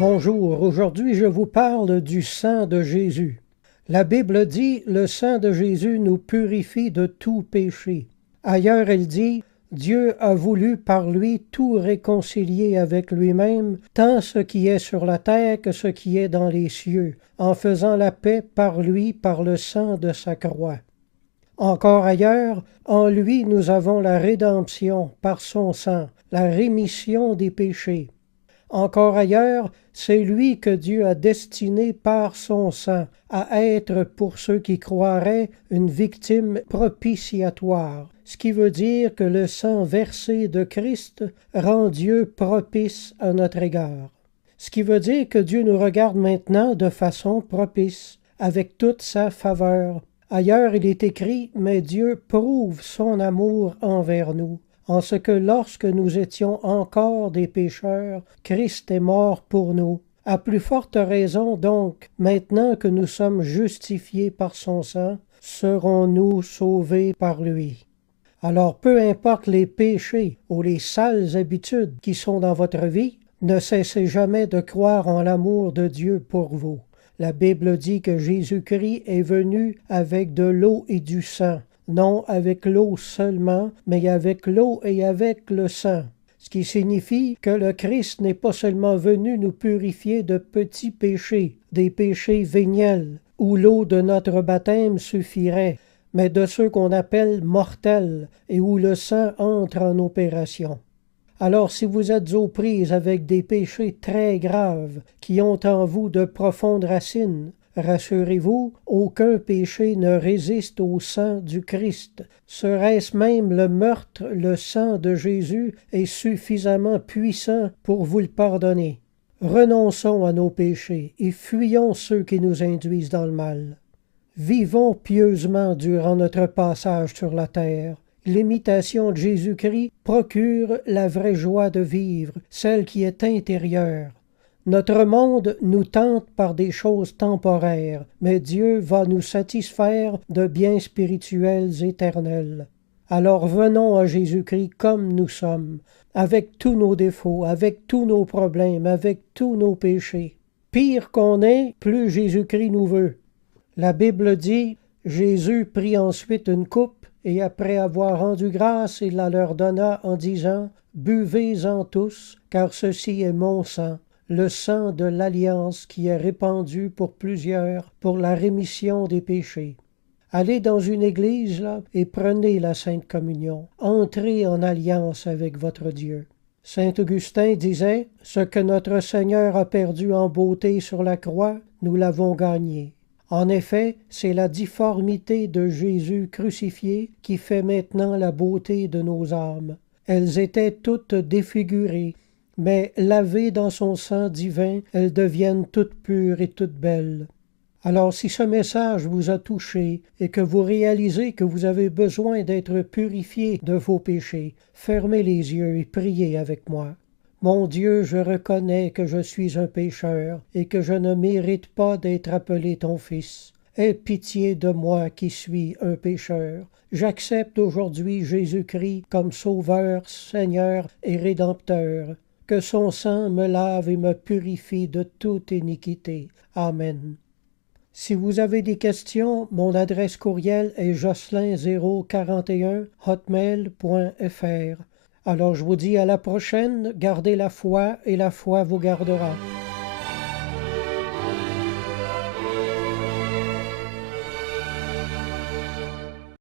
Bonjour, aujourd'hui je vous parle du sang de Jésus. La Bible dit « Le sang de Jésus nous purifie de tout péché ». Ailleurs elle dit « Dieu a voulu par lui tout réconcilier avec lui-même, tant ce qui est sur la terre que ce qui est dans les cieux, en faisant la paix par lui par le sang de sa croix ». Encore ailleurs, en lui nous avons la rédemption par son sang, la rémission des péchés. Encore ailleurs, c'est lui que Dieu a destiné par son sang à être pour ceux qui croiraient une victime propitiatoire, ce qui veut dire que le sang versé de Christ rend Dieu propice à notre égard. Ce qui veut dire que Dieu nous regarde maintenant de façon propice, avec toute sa faveur. Ailleurs il est écrit « Mais Dieu prouve son amour envers nous, en ce que lorsque nous étions encore des pécheurs, Christ est mort pour nous. À plus forte raison donc, maintenant que nous sommes justifiés par son sang, serons-nous sauvés par lui. » Alors peu importe les péchés ou les sales habitudes qui sont dans votre vie, ne cessez jamais de croire en l'amour de Dieu pour vous. La Bible dit que Jésus-Christ est venu avec de l'eau et du sang, non avec l'eau seulement, mais avec l'eau et avec le sang. Ce qui signifie que le Christ n'est pas seulement venu nous purifier de petits péchés, des péchés véniels, où l'eau de notre baptême suffirait, mais de ceux qu'on appelle mortels et où le sang entre en opération. Alors si vous êtes aux prises avec des péchés très graves qui ont en vous de profondes racines, rassurez-vous, aucun péché ne résiste au sang du Christ. Serait-ce même le meurtre, le sang de Jésus est suffisamment puissant pour vous le pardonner. Renonçons à nos péchés et fuyons ceux qui nous induisent dans le mal. Vivons pieusement durant notre passage sur la terre. L'imitation de Jésus-Christ procure la vraie joie de vivre, celle qui est intérieure. Notre monde nous tente par des choses temporaires, mais Dieu va nous satisfaire de biens spirituels éternels. Alors venons à Jésus-Christ comme nous sommes, avec tous nos défauts, avec tous nos problèmes, avec tous nos péchés. Pire qu'on est, plus Jésus-Christ nous veut. La Bible dit « Jésus prit ensuite une coupe, et après avoir rendu grâce, il la leur donna en disant « Buvez-en tous, car ceci est mon sang, le sang de l'alliance qui est répandu pour plusieurs pour la rémission des péchés. » Allez dans une église là, et prenez la Sainte Communion. Entrez en alliance avec votre Dieu. Saint Augustin disait « Ce que notre Seigneur a perdu en beauté sur la croix, nous l'avons gagné. » En effet, c'est la difformité de Jésus crucifié qui fait maintenant la beauté de nos âmes. Elles étaient toutes défigurées, mais lavées dans son sang divin, elles deviennent toutes pures et toutes belles. Alors si ce message vous a touché et que vous réalisez que vous avez besoin d'être purifié de vos péchés, fermez les yeux et priez avec moi. Mon Dieu, je reconnais que je suis un pécheur et que je ne mérite pas d'être appelé ton Fils. Aie pitié de moi qui suis un pécheur. J'accepte aujourd'hui Jésus-Christ comme Sauveur, Seigneur et Rédempteur. Que son sang me lave et me purifie de toute iniquité. Amen. Si vous avez des questions, mon adresse courriel est jocelyn041@hotmail.fr. Alors je vous dis à la prochaine, gardez la foi et la foi vous gardera.